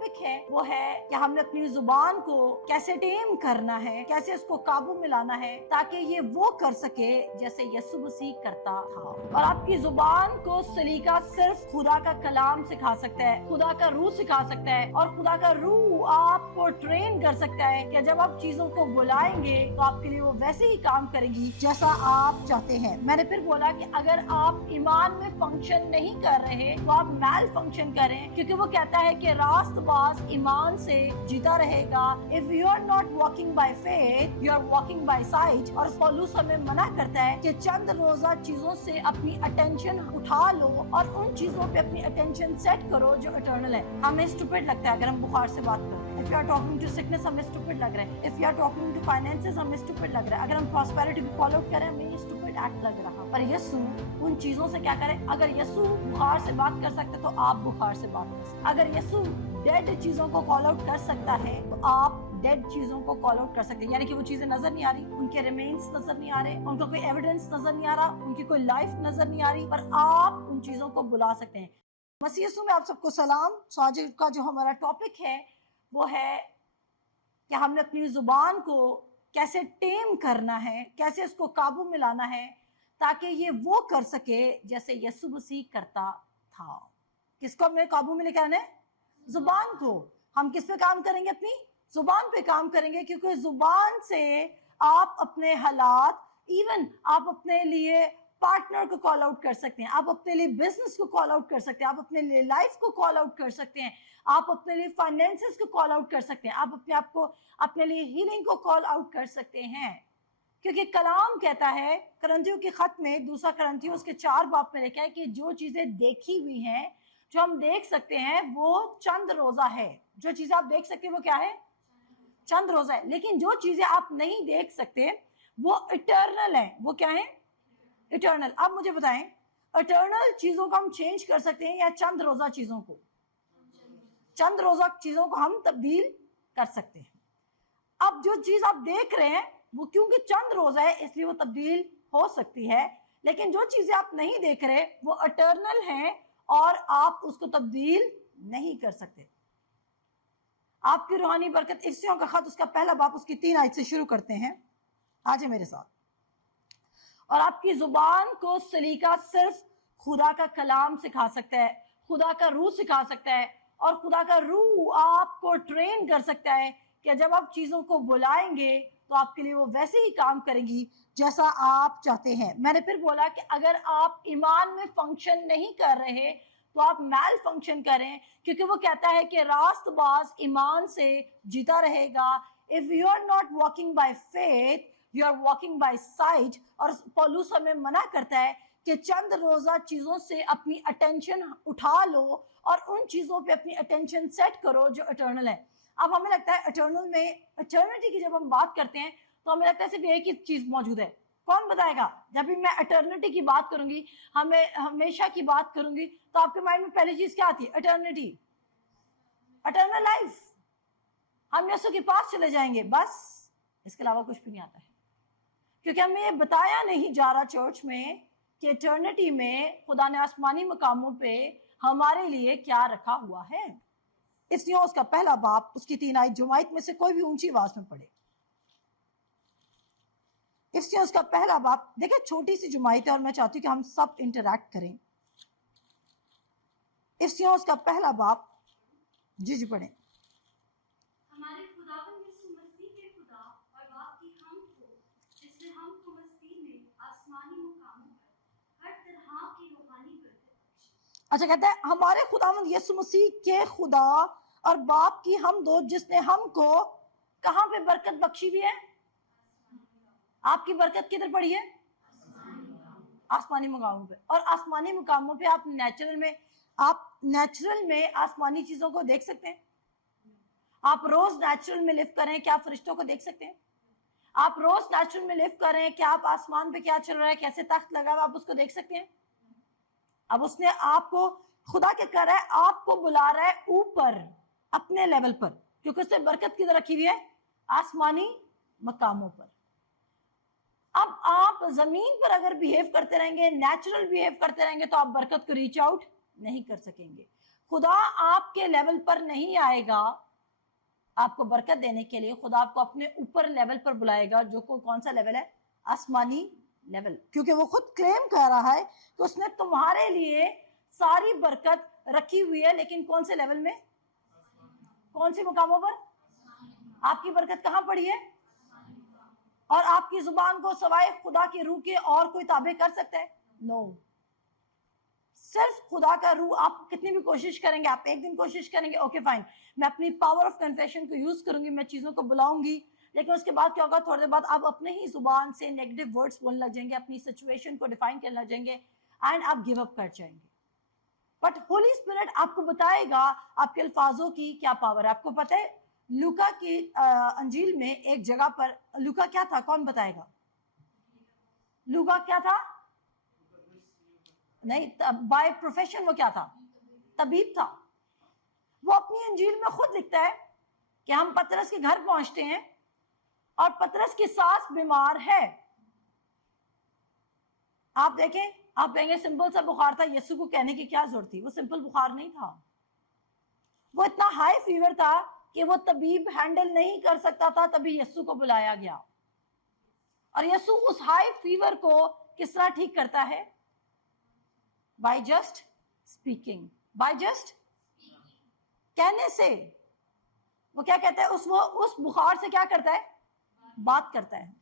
Topic है वो है कि हमने अपनी जुबान को कैसे टेम करना है, कैसे उसको काबू में लाना है ताकि ये वो कर सके जैसे यीशु मसीह करता था। और आपकी जुबान को सलीका सिर्फ खुदा का कलाम सिखा सकता है, खुदा का रूह सिखा सकता है, और खुदा का रूह आपको ट्रेन कर सकता है कि जब आप चीजों को बुलाएंगे तो आपके लिए वो वैसे ही काम करेगी जैसा आप चाहते हैं। मैंने फिर बोला कि अगर आप ईमान में फंक्शन नहीं कर रहे तो आप मैल फंक्शन करें, क्योंकि वो कहता है कि रास्तबाज ईमान से जीता रहेगा। If you are not walking by faith you are walking by sight. और पौलुस हमें मना करता है कि चंद रोजा चीजों से अपनी अटेंशन उठा लो और उन चीजों पे अपनी अटेंशन सेट करो जो इटर्नल है। हमें स्टूपिड लगता है अगर हम बुखार से बात करें। If you are talking to sickness हमें स्टूपिड लग रहा है। If you are talking to finances हमें स्टूपिड लग रहा है। अगर हम प्रॉस्पेरिटी को फॉलो करें हमें स्टूपिड एक्ट लग रहा। पर यीशु उन चीजों से क्या करे? अगर यीशु बुखार से बात कर सकते तो आप बुखार से बात कर सकते। अगर यीशु डेड चीजों को कॉल आउट कर सकता है तो आप डेड चीजों को कॉल आउट कर सकते हैं। यानी कि वो चीजें नजर नहीं आ रही, उनके रिमेन्स नजर नहीं आ रहे, उनका कोई एविडेंस नजर नहीं आ रहा, उनकी कोई लाइफ नजर नहीं आ रही, पर आप उन चीजों को बुला सकते हैं। मसीह यीशु में आप सबको सलाम। तो आज का जो हमारा टॉपिक है वो है कि हमने अपनी जुबान को कैसे टेम करना है, कैसे उसको काबू में लाना है ताकि ये वो कर सके जैसे यीशु मसीह करता था। किसको हमने काबू में लेकर आना है? जुबान को। हम किस पे काम करेंगे? अपनी जुबान पे काम करेंगे, क्योंकि जुबान से आप अपने हालात, इवन आप अपने लिए पार्टनर को कॉल आउट कर सकते हैं, आप अपने लिए बिजनेस को कॉल आउट कर सकते हैं, आप अपने लिए लाइफ को कॉल आउट कर सकते हैं, आप अपने लिए फाइनेंसेस को कॉल आउट कर सकते हैं, आप अपने आप को अपने लिए हीलिंग को कॉल आउट कर सकते हैं। क्योंकि कलाम कहता है करंथियों के खत में 2 करंथियों उसके 4 बाब में लिखा है कि जो चीजें देखी हुई हैं, जो हम देख सकते हैं वो चंद रोजा है। जो चीजें आप देख सकते हैं वो क्या है? चंद रोजा है। लेकिन जो चीजें आप नहीं देख सकते वो इटर्नल है। वो क्या है? इटर्नल। अब मुझे बताएं, इटर्नल चीजों को हम चेंज कर सकते हैं या चंद रोजा चीजों को? चंद रोजा चीजों को हम तब्दील कर सकते हैं। अब जो चीज आप देख रहे हैं वो क्योंकि चंद रोजा है इसलिए वो तब्दील हो सकती है, लेकिन जो चीजें आप नहीं देख रहे वो इटर्नल हैं और आप उसको तब्दील नहीं कर सकते। आपकी रूहानी बरकत इफ्सियों का खत उसका पहला बाब उसकी 3 आयत से शुरू करते हैं। आज मेरे साथ। और आपकी जुबान को सलीका सिर्फ खुदा का कलाम सिखा सकता है, खुदा का रूह सिखा सकता है, और खुदा का रूह आपको ट्रेन कर सकता है कि जब आप चीजों को बुलाएंगे तो आपके लिए वो वैसे ही काम करेगी जैसा आप चाहते हैं। मैंने फिर बोला कि अगर आप ईमान में फंक्शन नहीं कर रहे तो आप मैल फंक्शन करें, क्योंकि वो कहता है कि रास्तबाज ईमान से जीता रहेगा। If you are not walking by faith you are walking by sight. और पौलुस हमें मना करता है कि चंद रोजा चीजों से अपनी अटेंशन उठा लो और उन चीजों पे अपनी अटेंशन सेट करो जो इटर्नल है। अब हमें लगता है इटर्नल में, इटर्निटी की जब हम बात करते हैं तो हमें लगता है सिर्फ एक ही चीज मौजूद है। कौन बताएगा? जब भी मैं इटर्निटी की बात करूंगी, हमें हमेशा की बात करूंगी, तो आपके माइंड में पहली चीज क्या आती है? Eternity, eternal life. हम यीशु के पास चले जाएंगे, बस इसके अलावा कुछ भी नहीं आता है। क्योंकि हमें ये बताया नहीं जा रहा चर्च में कि इटर्निटी में खुदा ने आसमानी मकामों पे हमारे लिए क्या रखा हुआ है। इसलिए उसका पहला बाब उसकी 3 आयत जुमाइत में से कोई भी ऊंची आवाज में पढ़े। इसलिए उसका पहला बाब, देखिए छोटी सी जुमाइत है और मैं चाहती हूँ कि हम सब इंटरैक्ट करें। इसलिए उसका पहला बाब जी पढ़े। हमारे खुदावंद यीशु मसीह के खुदा और बाप की हम को, जिसने हमको मसीह में आसमानी मुकामों पर हर तरह की रूहानी बरकत बख्शी। अच्छा, कहता है हमारे खुदावंद यीशु मसीह के खुदा और बाप की हम दो, जिसने हमको कहां पे बरकत बख्शी हुई है? आपकी बरकत किधर पड़ी है? आसमानी मुकामों पे। और आसमानी मुकामों पे आप नेचुरल में आसमानी चीजों को देख सकते हैं। आप रोज नेचुरल में लिव करें, क्या आप फरिश्तों को देख सकते हैं? आप रोज नेचुरल में लिव करें, क्या आप आसमान पे क्या चल रहा है, कैसे तख्त लगा हुआ, आप उसको देख सकते हैं? अब उसने आपको, खुदा क्या कर रहा है? आपको बुला रहा है ऊपर अपने लेवल पर, क्योंकि उसने बरकत किधर रखी हुई है? आसमानी मकामों पर। अब आप जमीन पर अगर बिहेव करते रहेंगे, नेचुरल बिहेव करते रहेंगे, तो आप बरकत को रीच आउट नहीं कर सकेंगे। खुदा आपके लेवल पर नहीं आएगा आपको बरकत देने के लिए, खुदा आपको अपने ऊपर लेवल पर बुलाएगा, जो कौन सा लेवल है? आसमानी लेवल। क्योंकि वो खुद क्लेम कर रहा है कि उसने तुम्हारे लिए सारी बरकत रखी हुई है, लेकिन कौन से लेवल में, कौन से मुकामों पर? आपकी बरकत कहां पड़ी है? और आपकी जुबान को सवाए खुदा की रूह के और कोई ताबे कर सकता है? नो। सिर्फ खुदा का रूह। आप कितनी भी कोशिश करेंगे, आप एक दिन कोशिश करेंगे, ओके फाइन, मैं अपनी पावर ऑफ कन्फेशन को यूज करूंगी, मैं चीजों को बुलाऊंगी, लेकिन उसके बाद क्या होगा? थोड़ी देर बाद आप अपने ही जुबान से नेगेटिव वर्ड्स बोलने लग जाएंगे, अपनी सिचुएशन को डिफाइन करने लग जाएंगे, एंड आप गिव अप कर जाएंगे। बट होली स्पिरिट आपको बताएगा आपके अल्फाजों की क्या पावर है। आपको पता है लूका की अंजील में एक जगह पर, लूका क्या था, कौन बताएगा? लूका क्या था? नहीं, बाय प्रोफेशन वो क्या था? तबीब था। वो अपनी अंजील में खुद लिखता है कि हम पतरस के घर पहुंचते हैं और पतरस की सास बीमार है। आप देखें, आप कहेंगे सिंपल सा बुखार था, यीशु को कहने की क्या जरूरत थी? वो सिंपल बुखार नहीं था, वो इतना हाई फीवर था कि वो तबीब हैंडल नहीं कर सकता था, तभी यीशु को बुलाया गया। और यीशु उस हाई फीवर को किस तरह ठीक करता है? By just speaking, by just कहने से। वो क्या कहता है? उस बुखार से क्या करता है? बात करता है।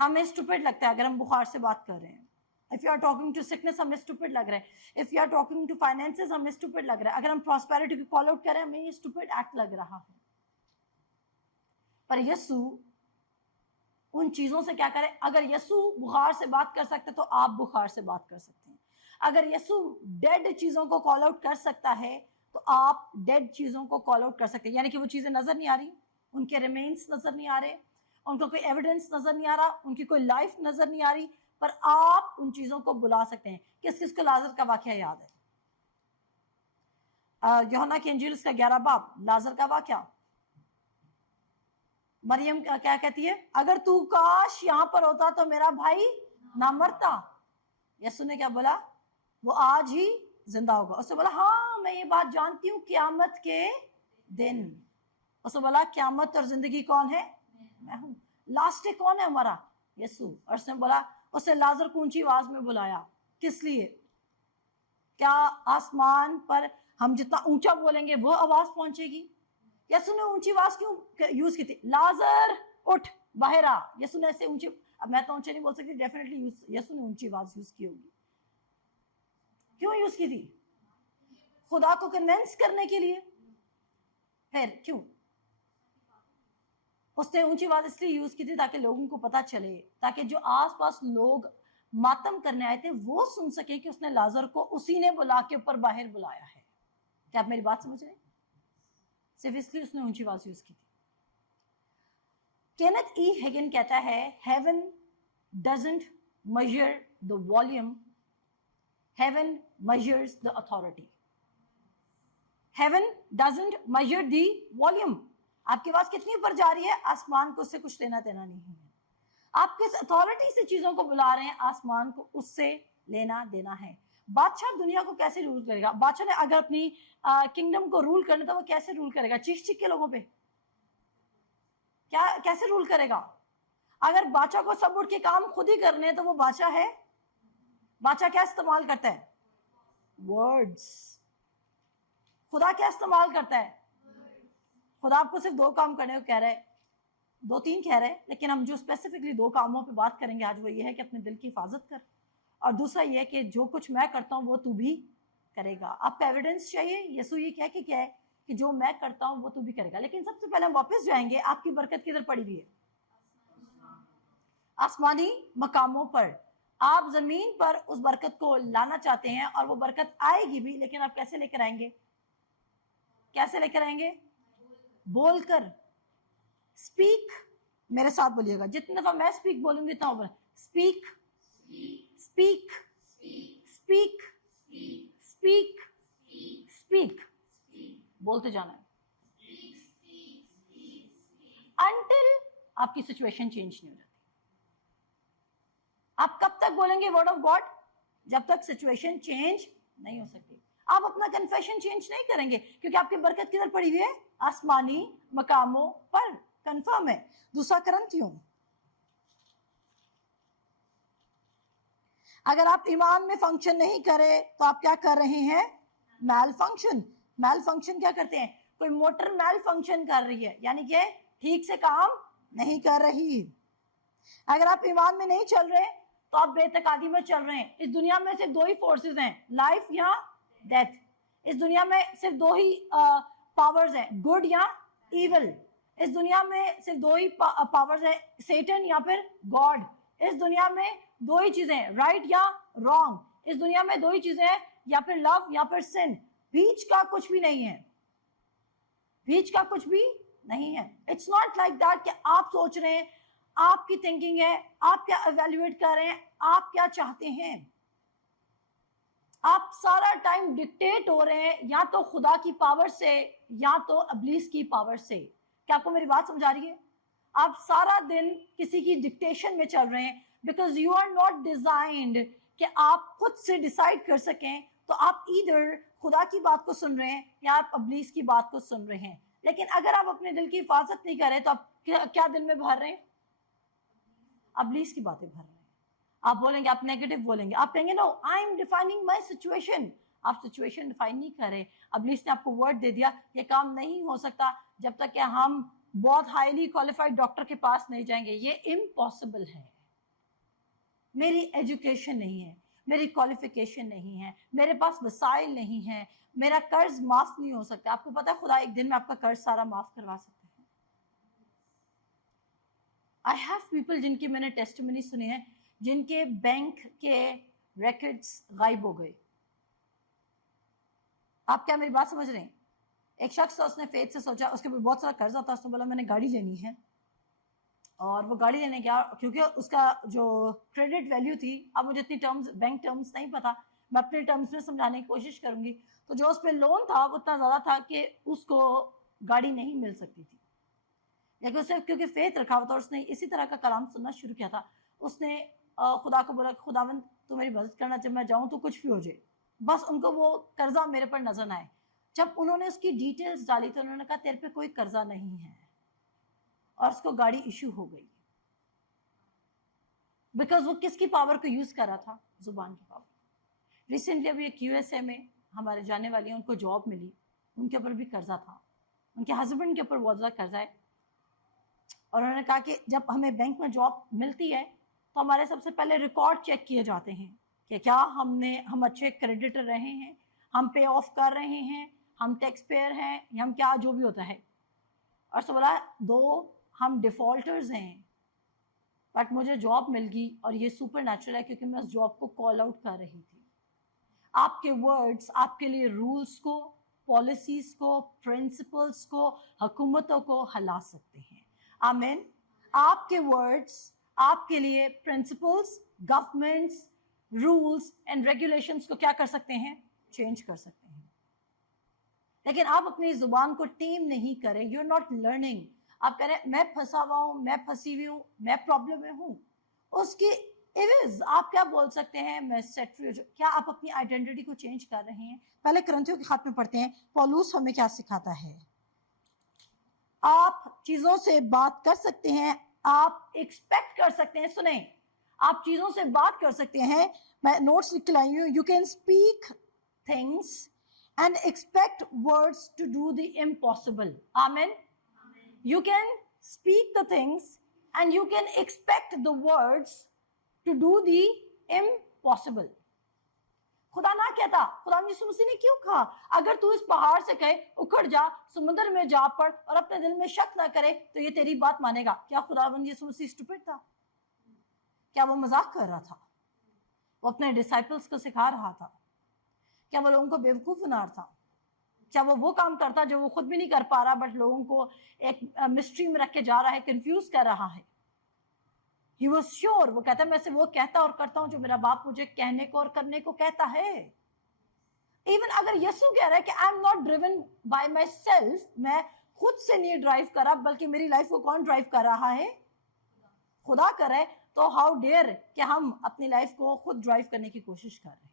हमें स्टूपिड लगता है अगर हम बुखार से बात कर रहे हैं। If you are talking to sickness, हमें स्टूपिड लग रहा है। If you are talking to finances, हमें स्टूपिड लग रहा है। अगर हम प्रॉस्पेरिटी को कॉल आउट कर रहे हैं, हमें ये स्टूपिड एक्ट लग रहा है। पर यीशु उन चीजों से क्या करे? अगर यीशु बुखार से बात कर सकते तो आप बुखार से बात कर सकते हैं। अगर यीशु डेड चीजों को कॉल आउट कर सकता है तो आप डेड चीजों को कॉल आउट कर सकते हैं। यानी कि वो चीजें नजर नहीं आ रही, उनके रिमेन्स नजर नहीं आ रहे, उनको कोई एविडेंस नजर नहीं आ रहा, उनकी कोई लाइफ नजर नहीं आ रही, पर आप उन चीजों को बुला सकते हैं। किस किस को लाजर का वाकया याद है? यूहन्ना की इंजील का 11 बाब, लाजर का वाकया। मरियम क्या कहती है? अगर तू काश यहां पर होता तो मेरा भाई ना मरता। यीशु ने क्या बोला? वो आज ही जिंदा होगा। उसने बोला हाँ मैं ये बात जानती हूँ, क्यामत के दिन। उसने बोला क्यामत और जिंदगी कौन है? मैं हूं। लास्ट डे कौन है हमारा? यीशु। और उसने बोला, उसने लाजर को ऊंची आवाज में बुलाया। किस लिए? क्या आसमान पर हम जितना ऊंचा बोलेंगे वो आवाज पहुंचेगी? यीशु ने ऊंची आवाज क्यों यूज की थी? लाजर उठ बाहर आ। यीशु ने ऐसे ऊंची, अब मैं तो ऊंचे नहीं बोल सकती, डेफिनेटली यीशु ने ऊंची आवाज यूज की होगी। क्यों यूज की थी? खुदा को कन्विंस करने के लिए। फिर क्यों उसने ऊंची आवाज इसलिए यूज की थी? ताकि लोगों को पता चले, ताकि जो आसपास लोग मातम करने आए थे वो सुन सके कि उसने लाजर को उसी ने बुला के ऊपर बाहर बुलाया है। क्या आप मेरी बात समझ रहे हैं? सिर्फ इसलिए उसने ऊंची आवाज यूज की थी। केनेथ ई हेगन कहता है, heaven doesn't measure the volume, heaven measures the authority. Heaven doesn't measure the volume. आपकी आवाज कितनी ऊपर जा रही है, आसमान को उससे कुछ लेना देना नहीं है। आप किस अथॉरिटी से चीजों को बुला रहे हैं, आसमान को उससे लेना देना है। बादशाह दुनिया को कैसे रूल करेगा? बादशाह ने अगर अपनी किंगडम को रूल करना तो वो कैसे रूल करेगा? चीख चीख के लोगों पे क्या कैसे रूल करेगा? अगर बादशाह को सब उठ के काम खुद ही करने तो वो बादशाह है? बादशाह क्या इस्तेमाल करता है? वर्ड्स। खुदा क्या इस्तेमाल करता है? खुदा आपको सिर्फ 2 काम करने को कह रहा है, 2-3 कह रहे हैं, लेकिन हम जो स्पेसिफिकली 2 कामों पे बात करेंगे आज वो ये है कि अपने दिल की हिफाजत कर, और दूसरा ये है कि जो कुछ मैं करता हूँ वो तू भी करेगा। आपका एविडेंस चाहिए? यीशु ये कह के क्या है कि जो मैं करता हूँ वो तू भी करेगा। लेकिन सबसे पहले हम वापस जाएंगे, आपकी बरकत किधर पड़ी हुई है? आसमानी मकामों पर। आप जमीन पर उस बरकत को लाना चाहते हैं और वो बरकत आएगी भी, लेकिन आप कैसे लेकर आएंगे? कैसे लेकर आएंगे? बोलकर। स्पीक, मेरे साथ बोलिएगा, जितनी दफा मैं स्पीक बोलूंगी इतना ऊपर। Speak speak speak speak speak, बोलते जाना है अंटिल आपकी सिचुएशन चेंज नहीं हो जाती। आप कब तक बोलेंगे वर्ड ऑफ गॉड? जब तक सिचुएशन चेंज नहीं हो सकती। आप अपना कन्फेशन चेंज नहीं करेंगे, क्योंकि आपकी बरकत किधर पड़ी हुई है? आसमानी मकामों पर। कंफर्म है। दूसरा करंथियों, अगर आप ईमान में फंक्शन नहीं करे तो आप क्या कर रहे हैं? मैल फंक्शन। मैल फंक्शन क्या करते हैं? कोई मोटर मैल फंक्शन कर रही है, यानी कि ठीक से काम नहीं कर रही। अगर आप ईमान में नहीं चल रहे तो आप बेतकादी में चल रहे हैं। इस दुनिया में सिर्फ दो ही फोर्सेस हैं, लाइफ या डेथ। इस दुनिया में सिर्फ दो ही पावर्स हैं, गुड या इविल। इस दुनिया में सिर्फ दो ही पावर्स है, सेटन या फिर गॉड। इस दुनिया में दो ही चीजें, राइट या रॉन्ग। इस दुनिया में दो ही चीजें हैं, या फिर लव या फिर सिन। बीच का कुछ भी नहीं है, बीच का कुछ भी नहीं है। इट्स नॉट लाइक दैट कि आप सोच रहे हैं, आपकी थिंकिंग है, आप क्या एवेल्युएट कर रहे हैं, आप क्या चाहते हैं। आप सारा टाइम डिक्टेट हो रहे हैं या तो खुदा की पावर से या तो इब्लीस की पावर से। क्या आपको मेरी बात समझ आ रही है? आप सारा दिन किसी की डिक्टेशन में चल रहे हैं, because you are not designed कि आप खुद से डिसाइड कर सकें। तो आप इधर खुदा की बात को सुन रहे हैं या आप इब्लीस की बात को सुन रहे हैं। लेकिन अगर आप अपने दिल की हिफाजत नहीं कर रहे तो आप क्या दिल में भर रहे हैं? इब्लीस की बातें भर रहे हैं। आप बोलेंगे, आप नेगेटिव बोलेंगे, आप कहेंगे no I am defining my situation. आप सिचुएशन डिफाइन नहीं कर रहे। इब्लीस ने आपको वर्ड दे दिया, ये काम नहीं हो सकता जब तक कि हम बहुत हाईली क्वालिफाइड डॉक्टर के पास नहीं जाएंगे, ये इम्पॉसिबल है। मेरी एजुकेशन नहीं है, मेरी क्वालिफिकेशन नहीं है, मेरे पास वसाइल नहीं है, मेरा कर्ज माफ नहीं हो सकता। आपको पता है खुदा एक दिन में आपका कर्ज सारा माफ करवा सकता है। आई हैव पीपल जिनकी मैंने टेस्टिमनी सुनी है, जिनके बैंक के रिकॉर्ड्स गायब हो गए। आप क्या मेरी बात समझ रहे हैं? एक शख्स था, उसने फेथ से सोचा, उसके ऊपर बहुत सारा कर्जा था, उसने बोला मैंने गाड़ी लेनी है। और वो गाड़ी लेने गया, क्योंकि उसका जो क्रेडिट वैल्यू थी, अब मुझे इतनी टर्म्स, बैंक टर्म्स नहीं पता, मैं अपने टर्म्स में समझाने की कोशिश करूंगी। तो जो उस पर लोन था वो इतना ज़्यादा था कि उसको गाड़ी नहीं मिल सकती थी। लेकिन उसने क्योंकि फेथ रखा हुआ था, उसने इसी तरह का कलाम सुनना शुरू किया था। उसने खुदा को बोला, खुदावंद तू मेरी मदद करना, जब मैं जाऊँ तो कुछ भी हो जाए, बस उनको वो कर्जा मेरे पर नजर ना आए। जब उन्होंने उसकी डिटेल्स डाली तो उन्होंने कहा तेरे पे कोई कर्जा नहीं है, और उसको गाड़ी इशू हो गई। बिकॉज वो किसकी पावर को यूज कर रहा था? जुबान की पावर। रिसेंटली अभी एक यूएसए में हमारे जाने वाली है, उनको जॉब मिली, उनके ऊपर भी कर्जा था, उनके हस्बैंड के ऊपर बहुत ज़्यादा कर्जा है। और उन्होंने कहा कि जब हमें बैंक में जॉब मिलती है तो हमारे सबसे पहले रिकॉर्ड चेक किए जाते हैं कि क्या हम अच्छे क्रेडिटर रहे हैं, हम पे ऑफ कर रहे हैं, हम टैक्स पेयर हैं, या हम क्या जो भी होता है। और सब बोला दो हम डिफॉल्टर्स हैं, बट मुझे जॉब मिल गई, और ये सुपर नेचुरल है क्योंकि मैं उस जॉब को कॉल आउट कर रही थी। आपके वर्ड्स आपके लिए रूल्स को, पॉलिसीज को, प्रिंसिपल्स को, हुकूमतों को हिला सकते हैं। आमीन। आपके वर्ड्स आपके लिए principles, governments, rules and regulations को क्या कर सकते हैं? चेंज कर सकते हैं। लेकिन आप अपनी जुबान को टीम नहीं करें, यू आर नॉट लर्निंग। आप कह रहे हैं मैं फंसा हुआ हूं, मैं फंसी हुई हूं, मैं प्रॉब्लम में हूं, उसकी इवेज आप क्या बोल सकते हैं? मैं सेट फ्री हो जाऊं। क्या आप अपनी आइडेंटिटी को चेंज कर रहे हैं? पहले करंथियों के खात में पढ़ते हैं, पौलुस हमें क्या सिखाता है। आप चीजों से बात कर सकते हैं, आप एक्सपेक्ट कर सकते हैं। सुने, आप चीजों से बात कर सकते हैं। मैं नोट्स लिख के लाई हूं। You can speak things and expect words to do the impossible. Amen. You can speak the things and you can expect the words to do the impossible. खुदा ना कहता, खुदा यीशु मसीह ने क्यों कहा अगर तू इस पहाड़ से कहे उखड़ जा, समुद्र में जा पड़, और अपने दिल में शक ना करे तो ये तेरी बात मानेगा। क्या खुदावंद यीशु मसीह स्टूपिड था? क्या वो मजाक कर रहा था? वो अपने डिसाइपल्स को सिखा रहा था? क्या वो लोगों को बेवकूफ बना रहा था? क्या वो काम करता जो वो खुद भी नहीं कर पा रहा, बट लोगों को एक मिस्ट्री में रख के जा रहा है, कंफ्यूज कर रहा है? He was sure, वो कहता है मैं से वो कहता और करता हूं जो मेरा बाप मुझे कहने को और करने को कहता है। इवन अगर यीशु कह रहा है कि I am not driven by my self, मैं खुद से नहीं ड्राइव कर रहा, बल्कि मेरी लाइफ को कौन ड्राइव कर रहा है? खुदा कर रहा है। तो हाउ डेयर कि हम अपनी लाइफ को खुद ड्राइव करने की कोशिश कर रहे हैं।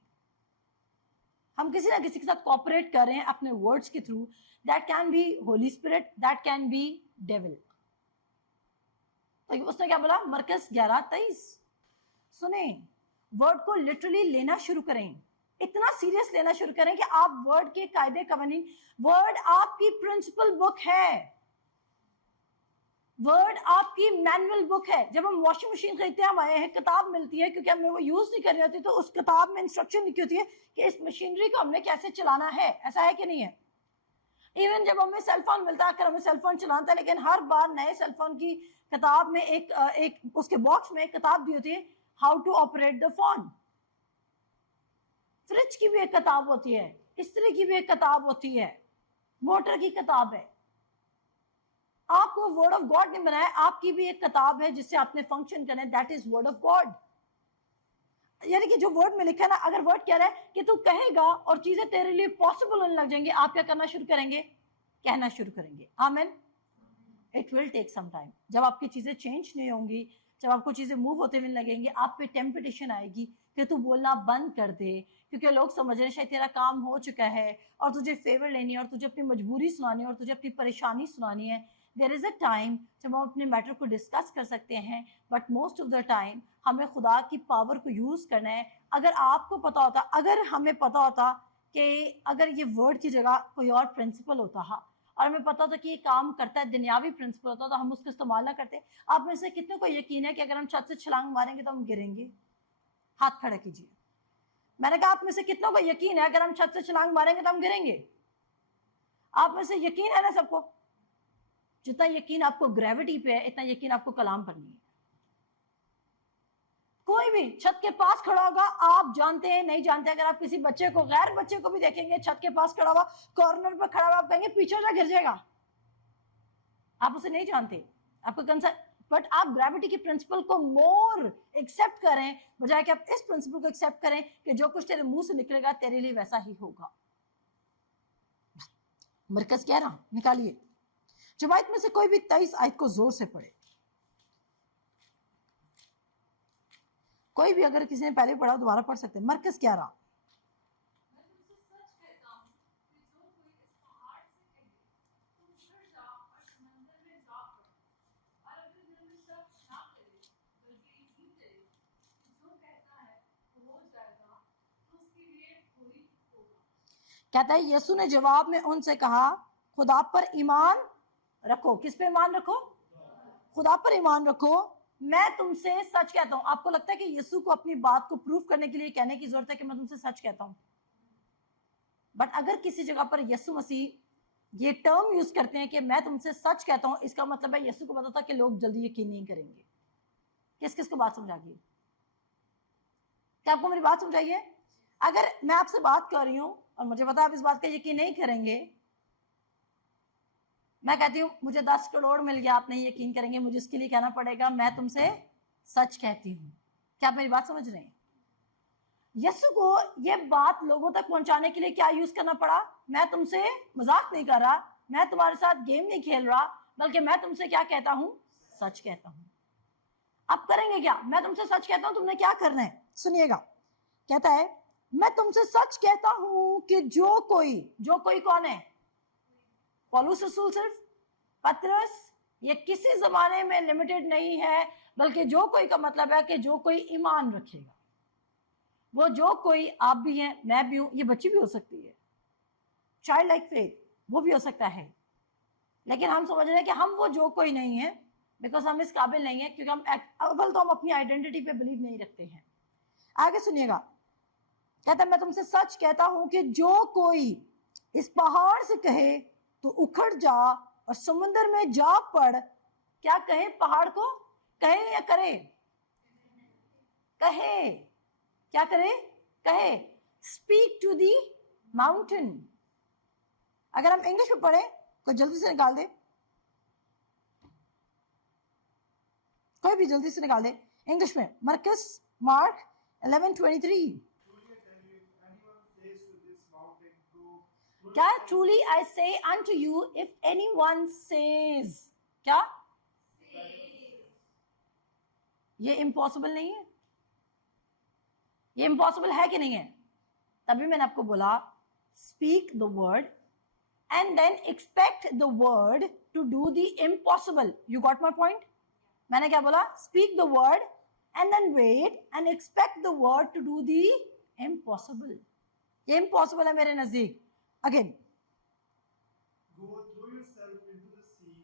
हम किसी ना किसी के साथ कॉपरेट कर रहे हैं अपने वर्ड्स के through. That can be Holi spirit, that can be devil. तो उसने क्या बोला? मरकज 11:23. सुने, वर्ड को लिटरली लेना शुरू करें, इतना सीरियस लेना शुरू करें कि आप वर्ड के कायदे कवानीन, वर्ड आपकी प्रिंसिपल बुक है, वर्ड आपकी मैनुअल बुक है. जब हम वॉशिंग मशीन खरीदते हैं हमें एक किताब मिलती है क्योंकि हमें वो यूज नहीं करनी होती, तो उस किताब में इंस्ट्रक्शन लिखी होती है कि इस मशीनरी को हमने कैसे चलाना है. ऐसा है कि नहीं है? इवन जब हमें सेलफोन मिलता है, अगर हमें सेलफोन चलाना है, लेकिन हर बार नए सेलफोन की किताब में एक उसके बॉक्स में एक किताब दी होती है, how to operate the phone. Fridge की भी एक किताब होती है, इस्त्री की भी एक किताब होती है, मोटर की किताब है. आपको वर्ड ऑफ गॉड ने बनाया, आपकी भी एक किताब है जिससे आपने फंक्शन करना है, that is word of God. यानी कि जो वर्ड में लिखा है ना, अगर वर्ड कह रहा है कि तू कहेगा और चीजें तेरे लिए पॉसिबल होने लग जाएंगे, आप क्या करना शुरू करेंगे? कहना शुरू करेंगे. आमीन. It will take some time. जब आपकी चीजें चेंज नहीं होंगी, जब आपको चीजें मूव होते हुए लगेंगे, आप पे टेम्पटेशन आएगी कि तू बोलना बंद कर दे, क्योंकि लोग समझ रहे हैं शायद तेरा काम हो चुका है और तुझे फेवर लेनी है और तुझे अपनी मजबूरी सुनानी है और तुझे अपनी परेशानी सुनानी है. देयर इज अ टाइम जब हम अपने मैटर को डिस्कस कर सकते हैं, but most of the time हमें खुदा की पावर को यूज करना है. अगर आपको पता होता, अगर हमें पता होता कि अगर ये वर्ड की जगह कोई और प्रिंसिपल होता है और हमें पता होता कि ये काम करता है, दुनियावी प्रिंसिपल होता, तो हम उसको इस्तेमाल ना करते. आप में से कितने को यकीन है कि अगर हम छत से छलांग मारेंगे तो हम गिरेंगे? हाथ खड़ा कीजिए. मैंने कहा आप में से कितनों को यकीन है अगर हम छत से छलांग मारेंगे तो हम गिरेंगे? आप में से यकीन है ना सबको? जितना यकीन आपको ग्रेविटी पे है, इतना यकीन आपको कलाम पर नहीं है. कोई भी छत के पास खड़ा होगा, आप जानते हैं नहीं जानते, अगर आप किसी बच्चे को, गैर बच्चे को भी देखेंगे छत के पास खड़ा हुआ, कॉर्नर पर खड़ा हुआ, आप कहेंगे पीछे जा गिर जाएगा. आप उसे नहीं जानते, आपको कंसर्न, बट आप ग्रेविटी के प्रिंसिपल को मोर एक्सेप्ट करें बजाय कि आप इस प्रिंसिपल को एक्सेप्ट करें कि जो कुछ तेरे मुंह से निकलेगा तेरे लिए वैसा ही होगा. मरकज 11 निकालिए. जमात में से कोई भी 23 आयत को जोर से पढ़े. कोई भी, अगर किसी ने पहले पढ़ा दोबारा पढ़ सकते हैं. मरकज 11. कहता है यीशु ने जवाब में उनसे कहा, खुदा पर ईमान रखो. किस पे ईमान रखो? खुदा पर ईमान रखो. मैं तुमसे सच कहता हूं. आपको लगता है कि यीशु को अपनी बात को प्रूफ करने के लिए कहने की जरूरत है कि मैं तुमसे सच कहता हूं? बट अगर किसी जगह पर यीशु मसीह ये टर्म यूज करते हैं कि मैं तुमसे सच कहता हूं, इसका मतलब है यीशु को पता था कि लोग जल्दी यकीन नहीं करेंगे. किस किस को बात समझ आ गई? क्या आपको मेरी बात समझाइए? अगर मैं आपसे बात कर रही हूं और मुझे पता आप इस बात का यकीन नहीं करेंगे, मैं कहती हूँ मुझे 10 करोड़ मिल गया, आप नहीं यकीन करेंगे, मुझे इसके लिए कहना पड़ेगा मैं तुमसे सच कहती हूँ. क्या आप मेरी बात समझ रहे हैं? यीशु को ये बात लोगों तक पहुंचाने के लिए क्या यूज करना पड़ा? मैं तुमसे मजाक नहीं कर रहा, मैं तुम्हारे साथ गेम नहीं खेल रहा, बल्कि मैं तुमसे क्या कहता हूँ? सच कहता हूँ. अब करेंगे क्या? मैं तुमसे सच कहता हूँ, तुमने क्या करना है? सुनिएगा. कहता है मैं तुमसे सच कहता हूं कि जो कोई कौन है? पौलुस रसूल सिर्फ? पतरस? ये किसी जमाने में लिमिटेड नहीं है, बल्कि जो कोई का मतलब है कि जो कोई ईमान रखेगा. वो जो कोई, आप भी हैं, मैं भी हूं, ये बच्ची भी हो सकती है, चाइल्ड लाइक फेथ वो भी हो सकता है. लेकिन हम समझ रहे हैं कि हम वो जो कोई नहीं है, बिकॉज हम इस काबिल नहीं है, क्योंकि हम अव्वल तो हम अपनी आइडेंटिटी पे बिलीव नहीं रखते हैं. आगे सुनिएगा. कहता मैं तुमसे सच कहता हूं कि जो कोई इस पहाड़ से कहे तो उखड़ जा और समुद्र में जा पड़. क्या कहे? पहाड़ को कहे या करे? कहे. क्या करे? कहे. Speak to the mountain. अगर हम इंग्लिश में पढ़े, कोई जल्दी से निकाल दे, कोई भी जल्दी से निकाल दे इंग्लिश में. मरकस मार्क 11:23. क्या? ट्रूली आई से unto you if anyone says. क्या? ये इम्पॉसिबल नहीं है? ये इम्पॉसिबल है कि नहीं है? तभी मैंने आपको बोला speak the word and then expect the word to do the impossible. You got my point? मैंने क्या बोला? Speak the word and then wait and expect the word to do the impossible. ये impossible है मेरे नजदीक. Again. Go throw yourself into the sea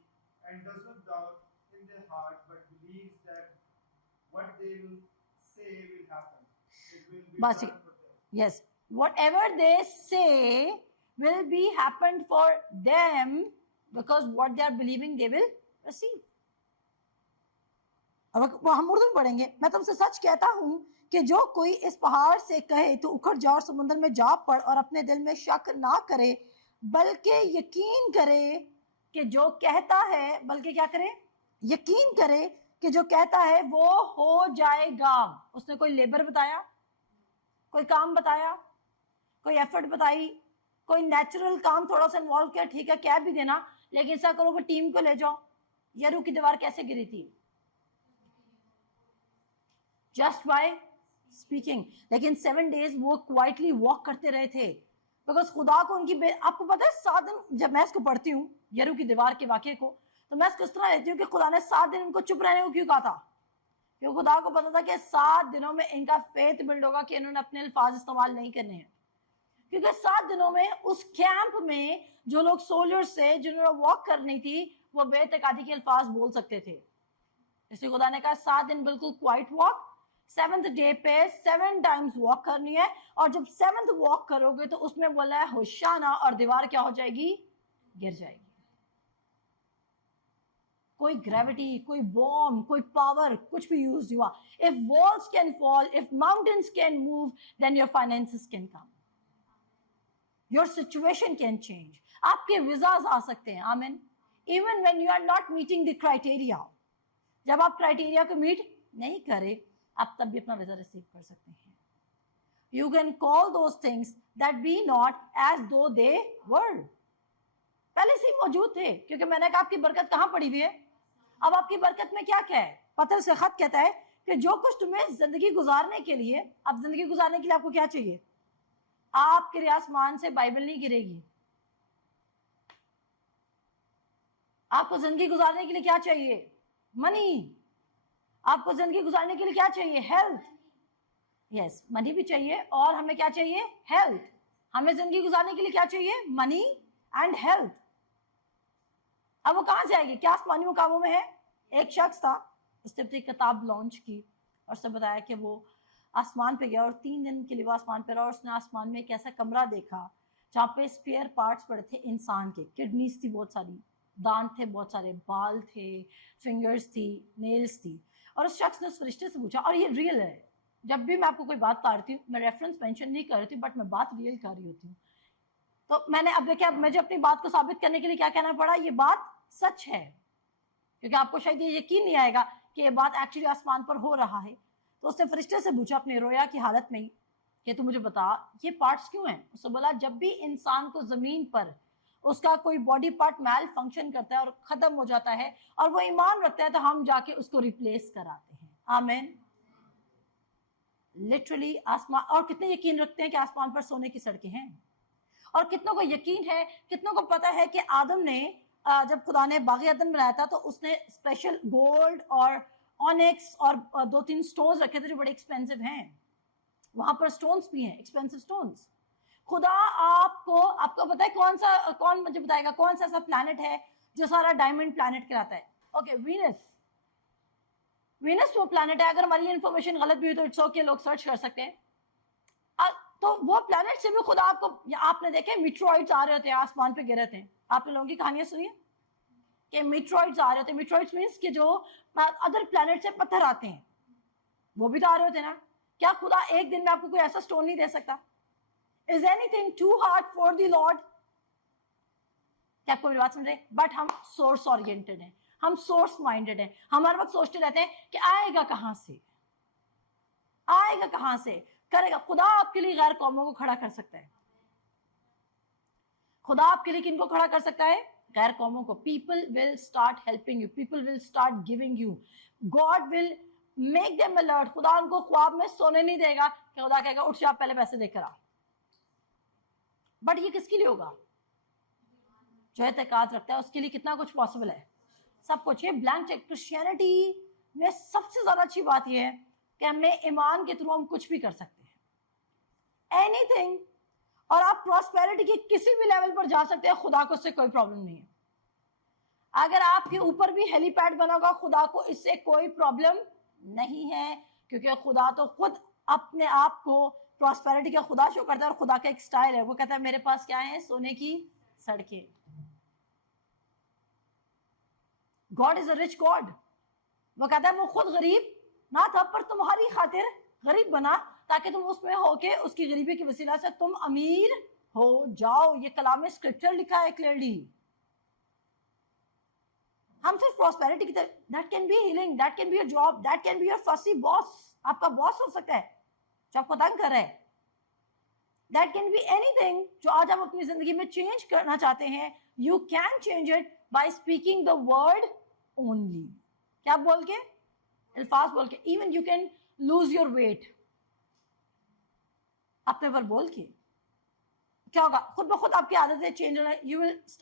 and does not doubt in their heart, but believes that what they will say will happen. It will be बस done for them. Yes. Whatever they say will be happened for them because what they are believing they will receive. अब वो हम उर्दू में पढ़ेंगे. मैं तुमसे सच कहता हूं कि जो कोई इस पहाड़ से कहे तो उखड़ जा और समुद्र में जा पड़ और अपने दिल में शक ना करे बल्कि यकीन करे कि जो कहता है, बल्कि क्या करे? यकीन करे कि जो कहता है वो हो जाएगा. उसने कोई लेबर बताया, कोई काम बताया, कोई एफर्ट बताई, कोई नेचुरल काम थोड़ा सा इन्वॉल्व किया, ठीक है कह भी देना, लेकिन ऐसा करो कि टीम को ले जाओ. यरू की दीवार कैसे गिरी थी? Just by speaking. लेकिन 7 days वो क्वाइटली वॉक करते रहे थे बिकॉज खुदा को उनकी आपको पता है 7 दिन, जब मैं इसको पढ़ती हूँ यरू की दीवार के वाक्य को, तो मैं इसको इस तरह लेती हूँ कि खुदा ने 7 दिन उनको चुप रहने को क्यों कहा था? क्योंकि खुदा को पता था कि 7 दिनों में इनका फेथ बिल्ड होगा कि इन्होंने अपने अल्फाज इस्तेमाल नहीं करने हैं. क्योंकि 7 दिनों में उस कैंप में जो लोग सोल्जर्स थे जिन्होंने वॉक करनी थी वो बेतकादी के अल्फाज बोल सकते थे. इसलिए खुदा ने कहा 7 दिन बिल्कुल क्वाइट वॉक, 7th डे पे 7 टाइम्स वॉक करनी है और जब 7th वॉक करोगे तो उसमें बोला है होशाना और दीवार क्या हो जाएगी? गिर जाएगी. कोई ग्रेविटी, कोई बॉम्ब, कोई पावर कुछ भी यूज हुआ. If walls can fall, if mountains can move, then your finances can come, your situation can change. आपके विजाज आ सकते हैं. आमीन. Even when you are not meeting the criteria, जब आप क्राइटेरिया को मीट नहीं करे आप तब भी अपना वीजा रिसीव कर सकते हैं. You can call those things that be not as though they वर. पहले से ही मौजूद थे, क्योंकि मैंने कहा आपकी बरकत कहां पड़ी हुई है. अब आपकी बरकत में क्या क्या है? पत्र से खत कहता है कि जो कुछ तुम्हें जिंदगी गुजारने के लिए, अब जिंदगी गुजारने के लिए आपको क्या चाहिए? आपके लिए आसमान से बाइबल नहीं गिरेगी. आपको जिंदगी गुजारने के लिए क्या चाहिए? मनी. आपको जिंदगी गुजारने के लिए क्या चाहिए? हेल्थ. यस, मनी भी चाहिए और हमें क्या चाहिए? हेल्थ. हमें जिंदगी गुजारने के लिए क्या चाहिए? Money and health. अब वो कहां से आएगी? क्या आसमानी मुकामों में है? एक शख्स था, उसने अपनी किताब लॉन्च की और उसने बताया कि वो आसमान पे गया और 3 दिन के लिए वो आसमान पे रहा और उसने आसमान में एक ऐसा कमरा देखा जहाँ पे स्पेयर पार्ट्स पड़े थे इंसान के. किडनीज थी बहुत सारी, दांत थे बहुत सारे, बाल थे, फिंगर्स थी, नेल्स थी. और उस शख्स ने उस फरिश्ते से पूछा, और ये रियल है, जब भी मैं आपको कोई बात बताती हूँ मैं रेफरेंस मेंशन नहीं कर रही थी बट मैं बात रियल कर रही होती हूँ. तो मैंने अब देखिए, अब मुझे अपनी बात को साबित करने के लिए क्या कहना पड़ा? ये बात सच है, क्योंकि आपको शायद ये यकीन नहीं आएगा कि ये बात एक्चुअली आसमान पर हो रहा है. तो उसने फरिश्ते से पूछा अपने रोया की हालत में कि तू मुझे बता ये पार्ट्स क्यों हैं? उसने बोला जब भी इंसान को जमीन पर उसका कोई बॉडी पार्ट मैल फंक्शन करता है और खत्म हो जाता है और वो ईमान रखता है तो हम जाके उसको रिप्लेस कराते हैं. आमीन. लिटरली आसमान. और कितने यकीन रखते हैं कि आसमान पर सोने की सड़कें हैं? और कितनों को यकीन है, कितनों को पता है कि आदम ने जब खुदा ने बाग़ अदन बनाया था तो उसने स्पेशल गोल्ड और ऑनिक्स और 2-3 स्टोन्स रखे थे जो बड़े एक्सपेंसिव हैं. वहां पर स्टोन्स भी हैं, एक्सपेंसिव स्टोन्स. खुदा आपको पता है कौन मुझे बताएगा कौन सा ऐसा प्लैनेट है जो सारा डायमंड प्लैनेट कहलाता है? ओके, वीनस वो प्लैनेट है. अगर हमारी इन्फॉर्मेशन गलत भी हुई तो इट्स ओके, लोग सर्च कर सकते हैं. तो वो प्लैनेट से भी खुदा आपने देखे मीट्रॉइड्स आ रहे होते हैं, आसमान पे गिरे थे. आपने लोगों की कहानियां सुनी कि मीट्रॉइड्स आ रहे होते हैं. मीट्रॉइड्स मींस कि जो अदर प्लैनेट से पत्थर आते हैं वो भी तो आ रहे होते हैं ना. क्या खुदा एक दिन में आपको कोई ऐसा स्टोन नहीं दे सकता? Is anything too hard for the Lord? क्या आपको मेरी बात समझ रहे? बट हम सोर्स ओरिएंटेड हैं, हम सोर्स माइंडेड हैं. हम हर वक्त सोचते रहते हैं कि आएगा कहां से, आएगा कहां से, करेगा. खुदा आपके लिए गैर कौमों को खड़ा कर सकता है. खुदा आपके लिए किनको खड़ा कर सकता है? गैर कौमों को. People will start helping you, people will start giving you, God will make them alert. खुदा उनको ख्वाब में सोने नहीं देगा कि खुदा कहेगा उठ जा पहले पैसे देकर आ. बट ये किसके लिए होगा? जो एतकाद रखता है उसके लिए कितना कुछ पॉसिबल है, सब कुछ। ये ब्लैंक चेक। क्रिश्चियनिटी में सबसे ज्यादा अच्छी बात यह है कि हमें ईमान के थ्रू हम कुछ भी कर सकते हैं, एनीथिंग। और आप प्रॉस्पेरिटी के किसी भी लेवल पर जा सकते हैं, खुदा को उससे कोई प्रॉब्लम नहीं है। अगर आपके ऊपर भी हेलीपैड बना होगा, खुदा को इससे कोई प्रॉब्लम नहीं है, क्योंकि खुदा तो खुद अपने आप को प्रॉस्पेरिटी का खुदा शो करता है। और खुदा का एक स्टाइल है, वो कहता है मेरे पास क्या है? सोने की सड़कें। God is a rich God. वो कहता है वो खुद गरीब ना था, पर तुम्हारी खातिर गरीब बना, ताकि तुम उसमें होके उसकी गरीबी की वसीला से तुम अमीर हो जाओ। ये कलाम में स्क्रिप्चर लिखा है क्लियरली। हम सिर्फ प्रॉस्पेरिटी की तरफ, that can be healing, that can be your job, that can be your फसी बॉस। आपका बॉस हो सकता है जो आपको तंग कर रहा है। दैट कैन बी एनीथिंग जो आज आप अपनी जिंदगी में चेंज करना चाहते हैं। You can change it by speaking the word only. क्या बोल के? अल्फाज बोल के। Even you can lose your weight अपने पर बोल के। क्या होगा? खुद ब खुद आपकी आदतें चेंज होना।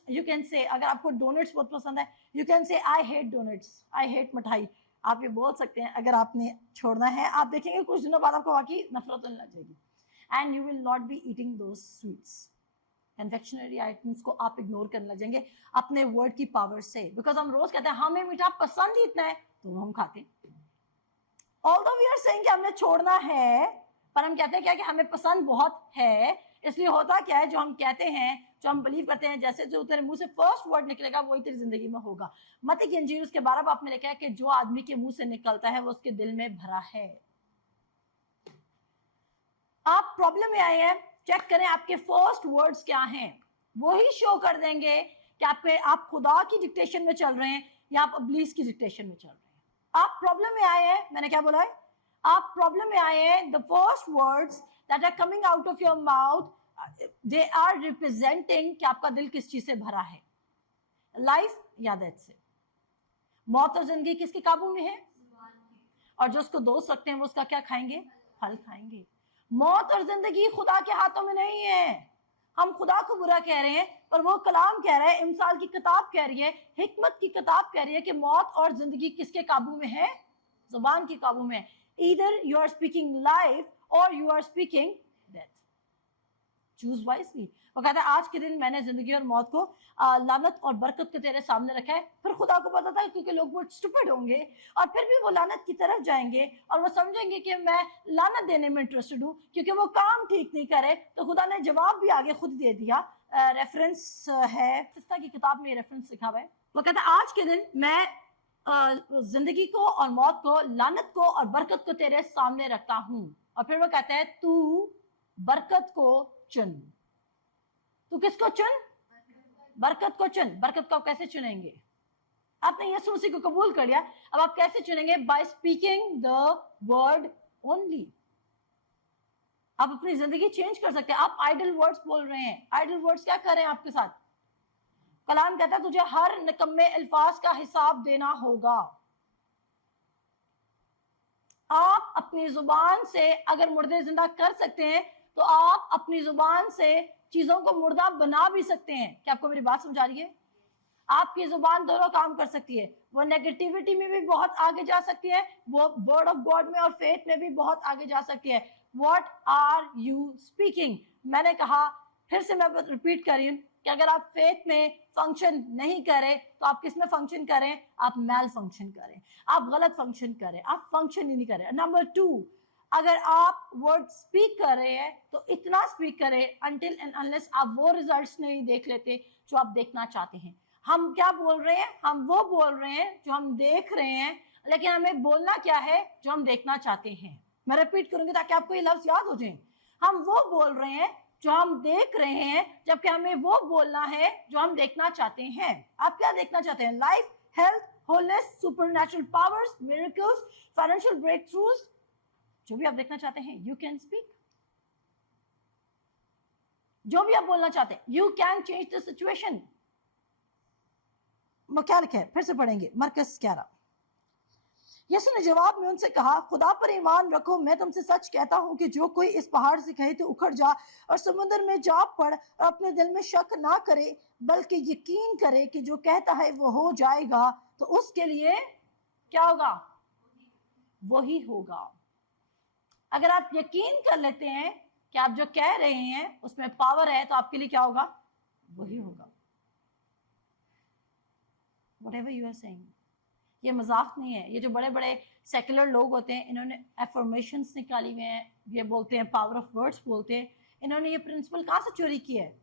यू कैन से, अगर आपको डोनट्स बहुत पसंद है, you can say I hate donuts, I hate मिठाई। आप ये बोल सकते हैं अगर आपने छोड़ना है। आप देखेंगे कुछ दिनों बाद आपको वाकई नफरत होने लग जाएगी। And you will not be eating those sweets, confectionery items को आप इग्नोर करने लग जाएंगे अपने वर्ड की पावर से। बिकॉज हम रोज कहते हैं हमें मीठा पसंद ही इतना है, तो हम खाते हैं। ऑल्दो वी आर सेइंग कि हमने छोड़ना है, पर हम कहते हैं क्या कि हमें पसंद बहुत है। इसलिए होता क्या है, जो हम कहते हैं, जो हम बिलीव करते हैं, जैसे जो तेरे मुंह से फर्स्ट वर्ड निकलेगा वही तेरी जिंदगी में होगा। मत्ती की इंजील उसके 12 बाब में लिखा है कि जो आदमी के मुंह से निकलता है वो उसके दिल में भरा है। आप प्रॉब्लम में आए हैं, चेक करें आपके फर्स्ट वर्ड्स क्या हैं। वही शो कर देंगे कि आप खुदा की डिक्टेशन में चल रहे हैं या आप इब्लीस की डिक्टेशन में चल रहे हैं। आप प्रॉब्लम में आए हैं, मैंने क्या बोला है? आप प्रॉब्लम में आए हैं। The first words that are coming out of your mouth, they are representing कि आपका दिल किस चीज से भरा है, लाइफ या डेथ से। मौत और जिंदगी किसके काबू में है? और जो उसको दोस्त रखते हैं वो उसका क्या खाएंगे? फल खाएंगे। मौत और जिंदगी खुदा के हाथों में नहीं है। हम खुदा को बुरा कह रहे हैं, पर वो कलाम कह रहा है, इमसाल की किताब कह रही है, हिकमत की किताब कह रही है कि मौत और जिंदगी किसके काबू में है? जुबान के काबू में। Either you are speaking life और you are speaking death. Choose wisely. वो कहता है आज के दिन मैंने जिंदगी और मौत को लानत और बरकत के तेरे सामने रखा है। फिर खुदा को पता था क्योंकि लोग बहुत स्टूपिड होंगे और फिर भी वो लानत की तरफ जाएंगे और वो समझेंगे कि मैं लानत देने में इंटरेस्टेड हूँ क्योंकि वो काम ठीक नहीं करे। तो खुदा ने जवाब भी आगे खुद दे दिया। रेफरेंस है फिस्ता की किताब में, रेफरेंस लिखा हुआ है। वो कहता है आज के दिन मैं जिंदगी को और मौत को, लानत को और बरकत को तेरे सामने रखता हूँ। और फिर वो कहता है तू बरकत को चुन। तू किसको चुन? बरकत को चुन। बरकत को आप कैसे चुनेंगे? आपने यीशु मसीह को कबूल कर लिया, अब आप कैसे चुनेंगे? By speaking the word only. आप अपनी जिंदगी चेंज कर सकते हैं। आप आइडल वर्ड्स बोल रहे हैं। आइडल वर्ड्स क्या कर रहे हैं आपके साथ? कलाम कहता है तुझे हर निकम्मे अल्फाज का हिसाब देना होगा। आप अपनी जुबान से अगर मुर्दे जिंदा कर सकते हैं तो आप अपनी जुबान से चीजों को मुर्दा बना भी सकते हैं। क्या आपको मेरी बात समझ आ रही है? आपकी जुबान दोनों काम कर सकती है। वो नेगेटिविटी में भी बहुत आगे जा सकती है, वो वर्ड ऑफ गॉड में और फेथ में भी बहुत आगे जा सकती है। What are you speaking? मैंने कहा, फिर से मैं रिपीट कर रही हूं कि अगर आप फेथ में फंक्शन नहीं करें तो आप किस में फंक्शन करें? आप मैल फंक्शन करें, आप गलत फंक्शन करें, आप फंक्शन ही नहीं करें। नंबर 2, अगर आप वर्ड स्पीक कर रहे हैं तो इतना स्पीक करें अनटिल एंड अनलेस आप वो रिजल्ट्स नहीं देख लेते जो आप देखना चाहते हैं। हम क्या बोल रहे हैं? हम वो बोल रहे हैं जो हम देख रहे हैं, लेकिन हमें बोलना क्या है? जो हम देखना चाहते हैं। मैं रिपीट करूंगी ताकि आपको ये लफ्ज याद हो जाए। हम वो बोल रहे हैं जो हम देख रहे हैं, जबकि हमें वो बोलना है जो हम देखना चाहते हैं। आप क्या देखना चाहते हैं? Life, health, wholeness, supernatural powers, miracles, financial breakthroughs, जो भी आप देखना चाहते हैं, यू कैन स्पीक। जो भी आप बोलना चाहते हैं, you can change the situation. क्या लिखा है? फिर से पढ़ेंगे, मरकस 11। यीशु ने जवाब में उनसे कहा, खुदा पर ईमान रखो, मैं तुमसे सच कहता हूं कि जो कोई इस पहाड़ से कहे तो उखड़ जा और समुद्र में जा पड़ और अपने दिल में शक ना करे बल्कि यकीन करे कि जो कहता है वो हो जाएगा, तो उसके लिए क्या होगा? वही होगा। अगर आप यकीन कर लेते हैं कि आप जो कह रहे हैं उसमें पावर है, तो आपके लिए क्या होगा? वही होगा। Whatever you are saying, ये मजाक नहीं है। ये जो बड़े बड़े सेकुलर लोग होते हैं, इन्होंने एफर्मेशंस निकाली हुए हैं, ये बोलते हैं पावर ऑफ वर्ड्स बोलते हैं। इन्होंने ये प्रिंसिपल कहाँ से चोरी किया है?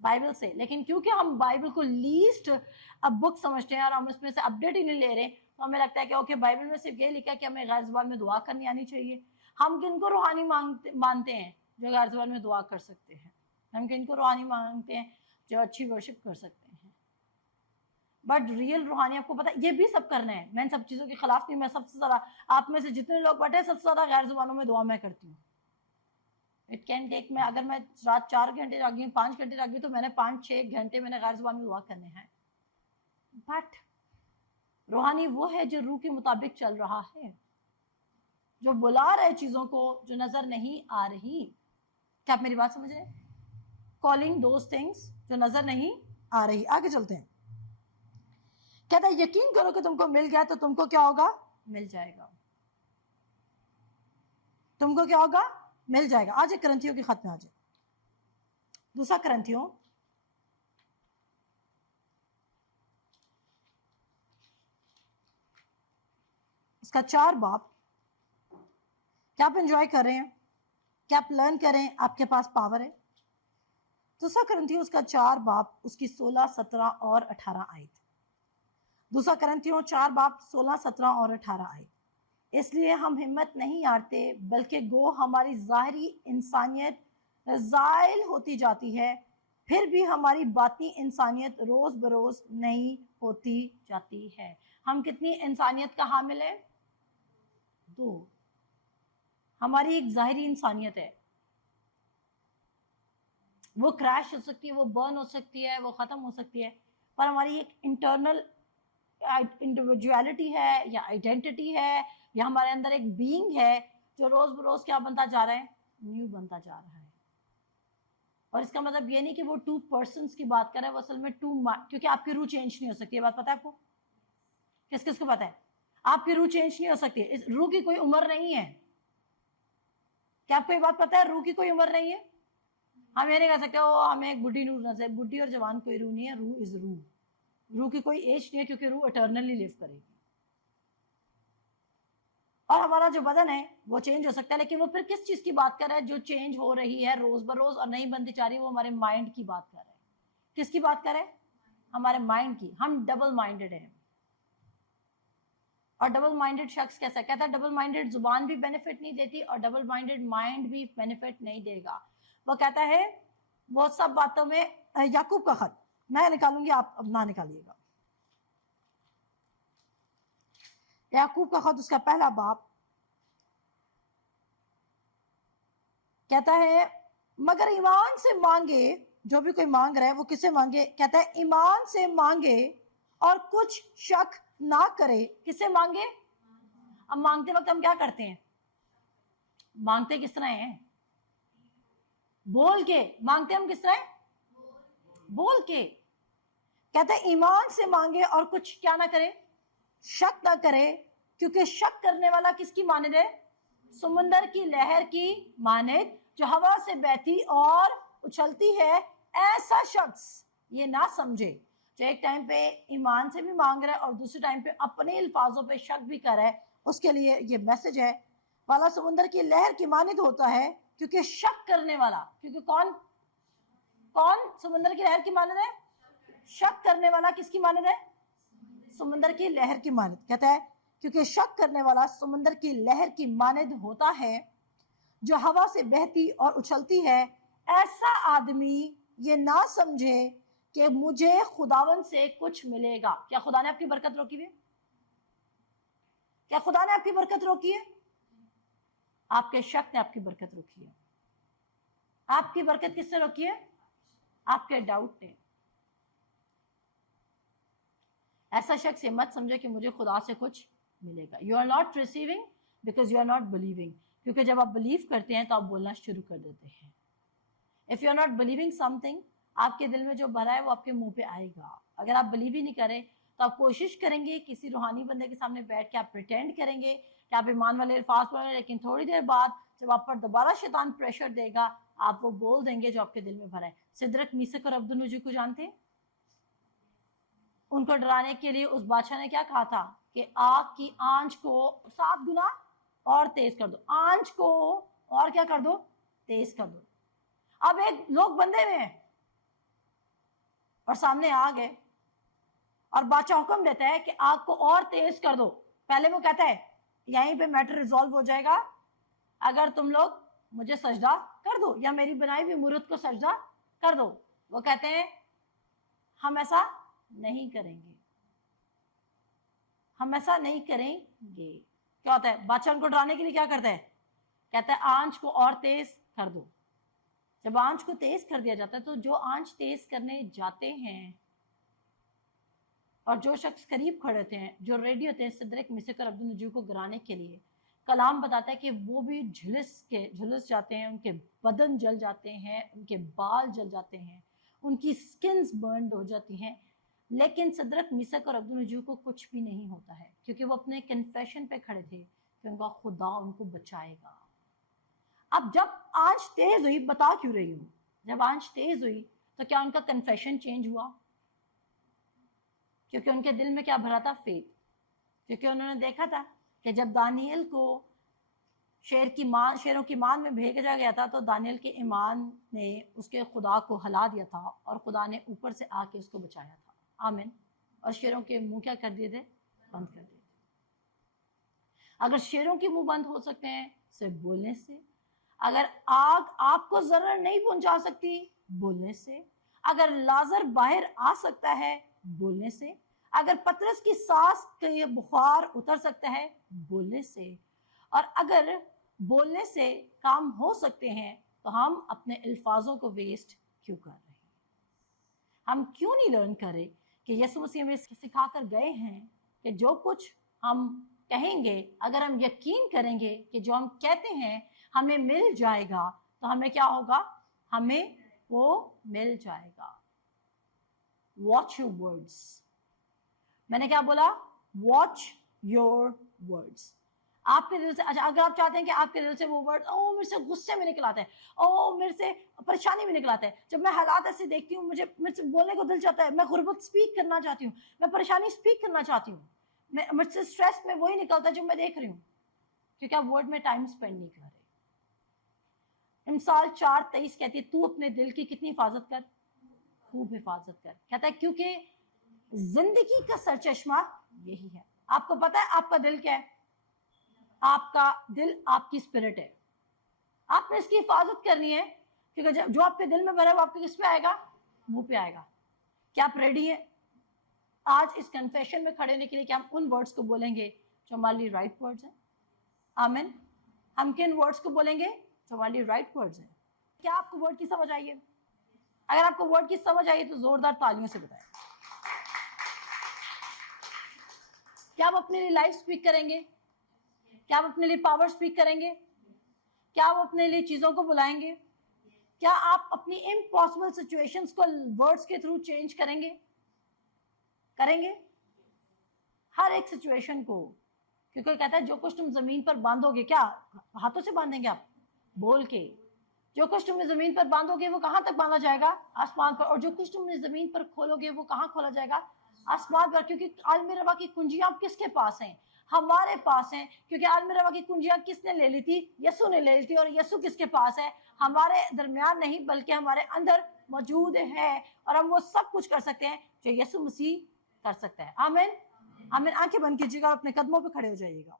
बाइबल से। लेकिन क्योंकि हम बाइबल को लीस्ट अब बुक समझते हैं और हम उसमें से अपडेट ही नहीं ले रहे, तो हमें लगता है कि ओके, बाइबल में सिर्फ ये लिखा है कि हमें गैर ज़ुबान में दुआ करनी आनी चाहिए। हम किनको रूहानी मानते हैं जो गैर ज़ुबान में दुआ कर सकते हैं? हम किनको रूहानी मानते हैं जो अच्छी वर्शिप कर सकते हैं? बट रियल रूहानी, आपको पता है, ये भी सब करना है। मैं इन सब चीज़ों के खिलाफ नहीं। मैं सबसे ज़्यादा, आप में से जितने लोग बैठे, सबसे ज़्यादा गैर ज़ुबानों में दुआ मैं करती हूँ। इट कैन टेक, मैं अगर मैं रात 4 घंटे जागी हूँ, 5 घंटे जागी हूँ, तो मैंने 5-6 घंटे मैंने गैर ज़ुबान में दुआ करने हैं। बट रूहानी वो है जो रूह के मुताबिक चल रहा है, जो बुला रहे चीज़ों को जो नज़र नहीं आ रही। क्या आप मेरी बात समझ रहे हैं? कॉलिंग दोज थिंग्स जो नज़र नहीं आ रही। आगे चलते हैं। कहता है यकीन करो कि तुमको मिल गया तो तुमको क्या होगा? मिल जाएगा। तुमको क्या होगा? मिल जाएगा। आज एक करंथियों के खत में आ जाए, दूसरा करंथियों इसका 4 बाब। क्या आप एंजॉय कर रहे हैं? क्या आप लर्न करें? आपके पास पावर है। दूसरा करंथियों उसका 4 बाब, उसकी 16, 17 और 18 आयत। दूसरा करंथियों 4 बाब 16, 17 और 18 आयत। इसलिए हम हिम्मत नहीं हारते, बल्कि गो हमारी ज़ाहिरी इंसानियत ज़ाइल होती जाती है, फिर भी हमारी बाती इंसानियत रोज़ बरोज़ नहीं होती जाती है। हम कितनी इंसानियत का हामिल है? 2। हमारी एक ज़ाहिरी इंसानियत है, वो क्रैश हो सकती है, वो बर्न हो सकती है, वो ख़त्म हो सकती है, पर हमारी एक इंटरनल इंडिविजुअलिटी है या आइडेंटिटी है, या हमारे अंदर एक बीइंग है जो रोज बरोज क्या बनता जा रहा है? न्यू बनता जा रहा है। और इसका मतलब ये नहीं कि वो 2 पर्सन्स की बात कर रहे हैं, वो असल में 2, क्योंकि आपकी रूह चेंज नहीं हो सकती। ये बात पता है आपको? किस किस को पता है? आपकी रूह चेंज नहीं हो सकती। इस रूह की कोई उम्र नहीं है। क्या आपको ये बात पता है? रूह की कोई उम्र नहीं है। हम ये नहीं कह सकते ओ हमें एक बुढ़ी रूह नजर। बुढ़ी और जवान कोई रूह नहीं है। रूह इज रूह। रूह की कोई एज नहीं है, क्योंकि रूह इटर्नली लिव करेगी। और हमारा जो बदन है वो चेंज हो सकता है, लेकिन वो फिर किस चीज की बात कर रहा है जो चेंज हो रही है रोज बरोज और नहीं बनती जा रही? वो हमारे माइंड की बात कर रहे हैं। किसकी बात कर रहे हैं? हमारे माइंड की। हम डबल माइंडेड हैं। और डबल माइंडेड शख्स कैसा? कहता है डबल माइंडेड जुबान भी बेनिफिट नहीं देती और डबल माइंडेड माइंड भी बेनिफिट नहीं देगा। वो कहता है वो सब बातों में, याकूब का खत मैं निकालूंगी, आप अब ना निकालिएगा। याकूब का खत उसका 1 बाब कहता है मगर ईमान से मांगे। जो भी कोई मांग रहा है वो किससे मांगे? कहता है ईमान से मांगे और कुछ शक ना करे। किससे मांगे? अब मांगते वक्त हम क्या करते हैं? मांगते किस तरह हैं? बोल के। मांगते हम किस तरह? बोल के। कहता है ईमान से मांगे और कुछ क्या ना करे? शक ना करे, क्योंकि शक करने वाला किसकी मानद है? समुंदर की लहर की मानद, जो हवा से बहती और उछलती है। ऐसा शख्स ये ना समझे जो एक टाइम पे ईमान से भी मांग रहा है और दूसरे टाइम पे अपने अल्फाजों पे शक भी कर रहा है। उसके लिए ये मैसेज है, वाला समुंदर की लहर की मानद होता है, क्योंकि शक करने वाला, क्योंकि कौन समुंदर की लहर की मानद है? शक करने वाला किसकी मानद है? समुंदर की लहर की मानद। कहता है क्योंकि शक करने वाला समुंदर की लहर की मानद होता है जो हवा से बहती और उछलती है। ऐसा आदमी ये ना समझे कि मुझे खुदावन से कुछ मिलेगा। क्या खुदा ने आपकी बरकत रोकी है? क्या खुदा ने आपकी बरकत रोकी है? आपके शक ने आपकी बरकत रोकी है। आपकी बरकत किससे रोकी है? आपके डाउट ने। ऐसा शख्स ये मत समझे कि मुझे खुदा से कुछ मिलेगा। You are not receiving because you are not believing, क्योंकि जब आप बिलीव करते हैं तो आप बोलना शुरू कर देते हैं। If you are not believing something, आपके दिल में जो भरा है वो आपके मुंह पे आएगा। अगर आप बिलीव ही नहीं करें तो आप कोशिश करेंगे किसी रूहानी बंदे के सामने बैठ के आप प्रिटेंड करेंगे कि आप ईमान वाले अल्फाज बोल रहे हैं, लेकिन थोड़ी देर बाद जब आप पर दोबारा शैतान प्रेशर देगा आप वो बोल देंगे जो आपके दिल में भरा है। सिदरक, मीसक और अब्दुन्नुजी को जानते हैं? उनको डराने के लिए उस बादशाह ने क्या कहा था कि आग की आंच को 7 गुना और तेज कर दो, आंच को और क्या कर दो, तेज कर दो। अब एक लोग बंदे में हैं और सामने आग है और बादशाह हुक्म देता है कि आग को और तेज कर दो। पहले वो कहता है यहीं पे मैटर रिजॉल्व हो जाएगा अगर तुम लोग मुझे सजदा कर दो या मेरी बनाई हुई मूर्त को सजदा कर दो। वो कहते हैं हम ऐसा नहीं करेंगे, हम ऐसा नहीं करेंगे। क्या होता है, बादशाह उनको डराने के लिए क्या करता है, कहता है आंच को और तेज कर दो। जब आंच को तेज कर दिया जाता है तो जो आंच तेज करने जाते हैं और जो शख्स करीब खड़े होते हैं, जो रेडी होते हैं सिदरक, मिसक और अब्दुन्नुजी को गिराने के लिए, कलाम बताता है कि वो भी झुलस जाते हैं, उनके बदन जल जाते हैं, उनके बाल जल जाते हैं, उनकी स्किन्स बर्न हो जाती हैं। लेकिन सिदरक, मिसक और अब्दुन्नुजी को कुछ भी नहीं होता है क्योंकि वो अपने कन्फेशन पे खड़े थे कि उनका खुदा उनको बचाएगा। अब जब आंच तेज हुई, बता क्यों रही हूँ, जब आंच तेज हुई तो क्या उनका कन्फेशन चेंज हुआ? क्योंकि उनके दिल में क्या भरा था, फेथ। क्योंकि उन्होंने देखा था कि जब दानियल को शेरों की मान में भेजा गया था तो दानियल के ईमान ने उसके खुदा को हिला दिया था और खुदा ने ऊपर से आके उसको बचाया था। आमीन। और शेरों के मुंह क्या कर दिए थे, बंद कर दिए थे। अगर शेरों के मुंह बंद हो सकते हैं सिर्फ बोलने से, अगर आग आपको जरर नहीं पहुंचा सकती बोलने से, अगर लाजर बाहर आ सकता है बोलने से, अगर पतरस की सांस के बुखार उतर सकता है बोलने से, और अगर बोलने से काम हो सकते हैं तो हम अपने अल्फाजों को वेस्ट क्यों कर रहे हैं? हम क्यों नहीं लर्न करें कि यीशु मसीह हमें सिखा कर गए हैं कि जो कुछ हम कहेंगे, अगर हम यकीन करेंगे कि जो हम कहते हैं हमें मिल जाएगा तो हमें क्या होगा, हमें वो मिल जाएगा। Watch your words. मैंने क्या बोला, वॉच योर वर्ड्स। आपके दिल से, अच्छा अगर आप चाहते हैं कि आपके दिल से वो वर्ड ओ मेरे से गुस्से में निकल आता है, ओ मेरे से परेशानी में निकल आता है, जब मैं हालात ऐसे देखती हूँ मेरे से बोलने को दिल चाहता है, मैं गुर्बत स्पीक करना चाहती हूँ, मैं परेशानी स्पीक करना चाहती हूँ, मुझसे स्ट्रेस में वही निकलता है जो मैं देख रही हूँ, क्योंकि आप वर्ड में टाइम स्पेंड नहीं कर रहे। मिसाल 4:23 कहती है तू अपने दिल की कितनी हिफाजत कर, खूब हिफाजत कर। कहता है क्योंकि जिंदगी का सरचश्मा यही है। आपको पता है आपका दिल क्या है? आपका दिल आपकी स्पिरिट है। आपने इसकी हिफाजत करनी है क्योंकि जो आपके दिल में भरा है वो आपके किस पे आएगा, मुंह पे आएगा। क्या आप रेडी हैं आज इस कन्फेशन में खड़े होने के लिए कि हम उन वर्ड्स को बोलेंगे जो हमारे लिए राइट वर्ड्स हैं? आमीन। हम किन वर्ड्स को बोलेंगे जो हमारे लिए राइट वर्ड्स हैं? क्या आपको वर्ड की समझ आई है? अगर आपको वर्ड की समझ आई है तो जोरदार तालियों से बताएं। क्या आप अपने लिए लाइफ स्पीक करेंगे? क्या आप अपने लिए पावर स्पीक करेंगे? क्या आप अपने लिए चीजों को बुलाएंगे? क्या आप अपनी इम्पॉसिबल सिचुएशंस को वर्ड्स के थ्रू चेंज करेंगे? हर एक सिचुएशन को, क्योंकि कहता है जो कुछ तुम जमीन पर बांधोगे, क्या हाथों से बांधेंगे आप, बोल के, जो कुछ तुमने जमीन पर बांधोगे वो कहां तक बांधा जाएगा, आसमान पर, और जो कुछ तुमने जमीन पर खोलोगे वो कहां खोला जाएगा, आसमान पर। क्योंकि आलम रवा की कुंजियां किसके पास हैं? हमारे पास हैं। क्योंकि आलम रवा की कुंजियां किसने ले ली थी? यीशु ने ले ली थी। और यीशु किसके पास है? हमारे दरमियान नहीं बल्कि हमारे अंदर मौजूद है। और हम वो सब कुछ कर सकते हैं जो यीशु मसीह कर सकता है। आमीन। आमीन। आंखें बंद कीजिएगा और अपने कदमों पे खड़े हो जाइएगा।